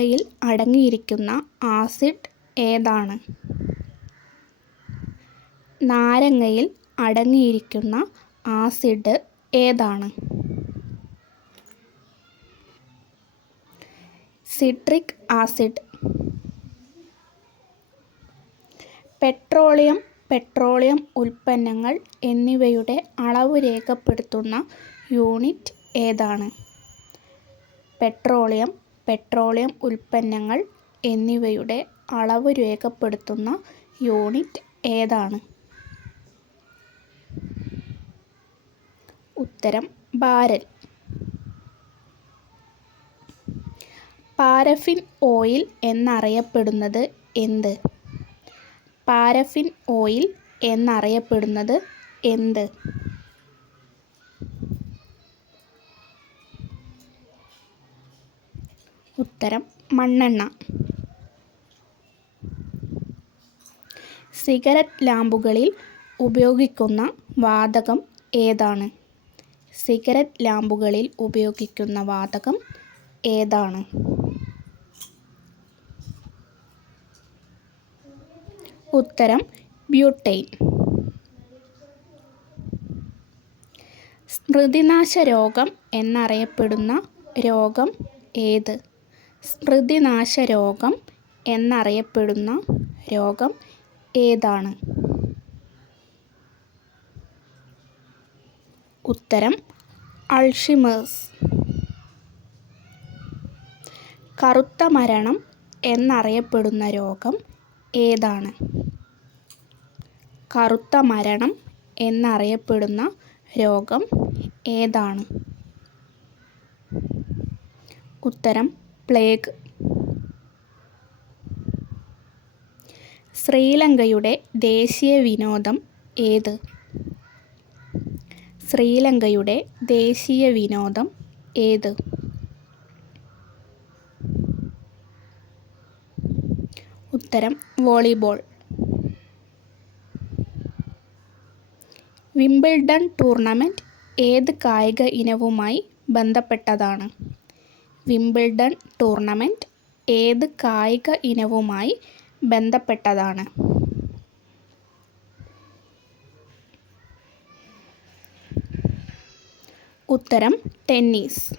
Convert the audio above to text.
നാരങ്ങയിൽ അടങ്ങിയിരിക്കുന്ന ആസിഡ് ഏതാണ്? നാരങ്ങയിൽ അടങ്ങിയിരിക്കുന്ന ആസിഡ് ഏതാണ്? Citric acid. പെട്രോളിയം ഉൽപ്പന്നങ്ങൾ എന്നിവയുടെ അളവ് രേഖപ്പെടുത്തുന്ന യൂണിറ്റ് ഏതാണ്? പെട്രോളിയം ഉൽപ്പന്നങ്ങൾ എന്നിവയുടെ അളവ് രേഖപ്പെടുത്തുന്ന യൂണിറ്റ് ഏതാണ്? ഉത്തരം ബാരൽ. പാരഫിൻ ഓയിൽ എന്നറിയപ്പെടുന്നത് എന്ത്? പാരഫിൻ ഓയിൽ എന്നറിയപ്പെടുന്നത് എന്ത്? ഉത്തരം മണ്ണെണ്ണ. സിഗരറ്റ് ലാമ്പുകളിൽ ഉപയോഗിക്കുന്ന വാതകം ഏതാണ്? സിഗരറ്റ് ലാമ്പുകളിൽ ഉപയോഗിക്കുന്ന വാതകം ഏതാണ്? ഉത്തരം ബ്യൂട്ടൈൻ. സ്മൃതിനാശ രോഗം എന്നറിയപ്പെടുന്ന രോഗം ഏത്? സ്മൃതിനാശ രോഗം എന്നറിയപ്പെടുന്ന രോഗം ഏതാണ്? ഉത്തരം അൾഷിമേഴ്സ്. കറുത്ത മരണം എന്നറിയപ്പെടുന്ന രോഗം ഏതാണ്? കറുത്ത മരണം എന്നറിയപ്പെടുന്ന രോഗം ഏതാണ്? ഉത്തരം പ്ലേഗ്. ശ്രീലങ്കയുടെ ദേശീയ വിനോദം ഏത്? ശ്രീലങ്കയുടെ ദേശീയ വിനോദം ഏത്? ഉത്തരം വോളിബോൾ. വിംബിൾഡൺ ടൂർണമെൻറ്റ് ഏത് കായിക ഇനവുമായി ബന്ധപ്പെട്ടതാണ്? വിംബിൾഡൺ ടൂർണമെൻറ്റ് ഏത് കായിക ഇനവുമായി ബന്ധപ്പെട്ടതാണ്? ഉത്തരം ടെന്നീസ്.